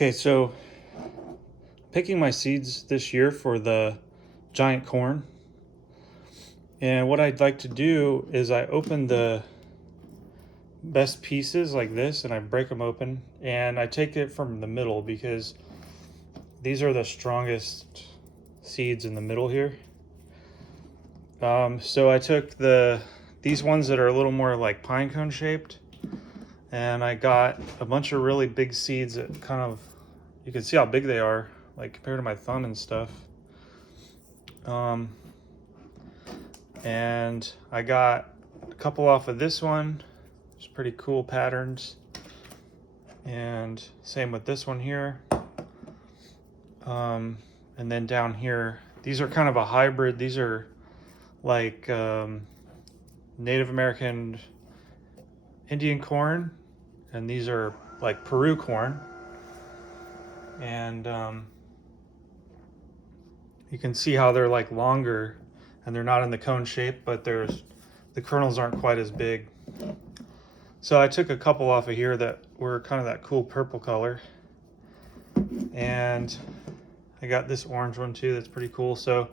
Okay, so picking my seeds this year for the giant corn. And what I'd like to do is I open the best pieces like this and I break them open and I take it from the middle because these are the strongest seeds in the middle here. So I took these ones that are a little more like pine cone shaped, and I got a bunch of really big seeds that kind of, you can see how big they are, like compared to my thumb and stuff. And I got a couple off of this one. It's pretty cool patterns. And same with this one here. And then down here, these are kind of a hybrid. These are like Native American Indian corn, and these are like Peru corn. And you can see how they're like longer and they're not in the cone shape, but the kernels aren't quite as big. So I took a couple off of here that were kind of that cool purple color. And I got this orange one too, that's pretty cool. So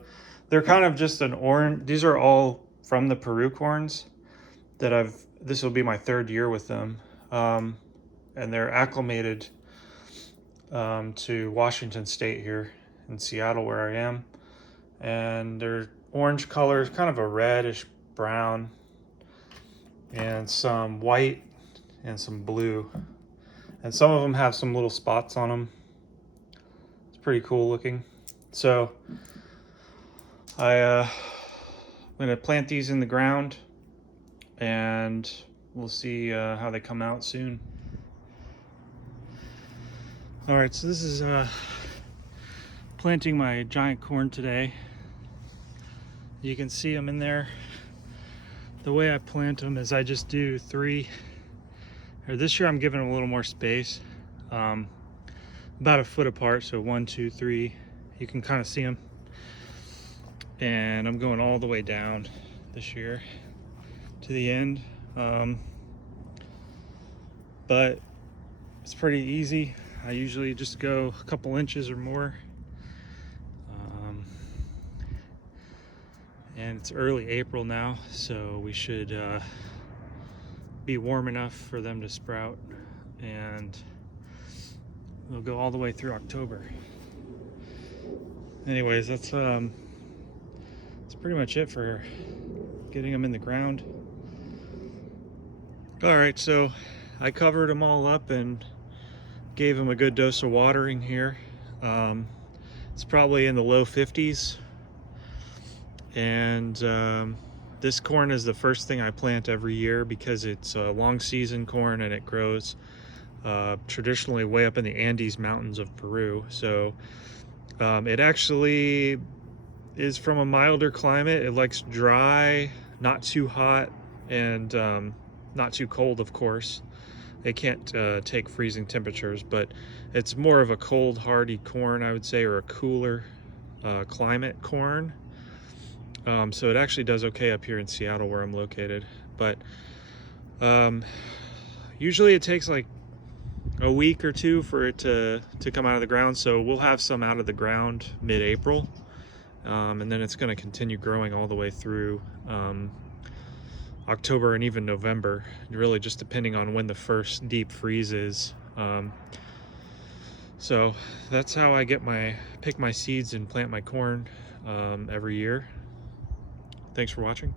they're kind of just an orange. These are all from the Peru corns that this will be my third year with them. And they're acclimated to Washington State here in Seattle where I am. And they're orange colors, kind of a reddish brown, and some white and some blue. And some of them have some little spots on them. It's pretty cool looking. So I'm gonna plant these in the ground and we'll see how they come out soon. All right, so this is planting my giant corn today. You can see them in there. The way I plant them is I just do this year I'm giving them a little more space, about a foot apart, so 1, 2, 3. You can kind of see them. And I'm going all the way down this year to the end. But it's pretty easy. I usually just go a couple inches or more. And it's early April now, so we should be warm enough for them to sprout, and they'll go all the way through October. Anyways, that's pretty much it for getting them in the ground. All right, so I covered them all up and gave them a good dose of watering here. It's probably in the low 50s. And this corn is the first thing I plant every year because it's a long season corn and it grows traditionally way up in the Andes Mountains of Peru. So it actually is from a milder climate. It likes dry, not too hot, and not too cold, of course. They can't take freezing temperatures, but it's more of a cold, hardy corn, I would say, or a cooler climate corn. So it actually does okay up here in Seattle where I'm located. But usually it takes like a week or two for it to come out of the ground. So we'll have some out of the ground mid-April. And then it's going to continue growing all the way through October and even November, really just depending on when the first deep freeze is. So that's how I pick my seeds and plant my corn every year. Thanks for watching.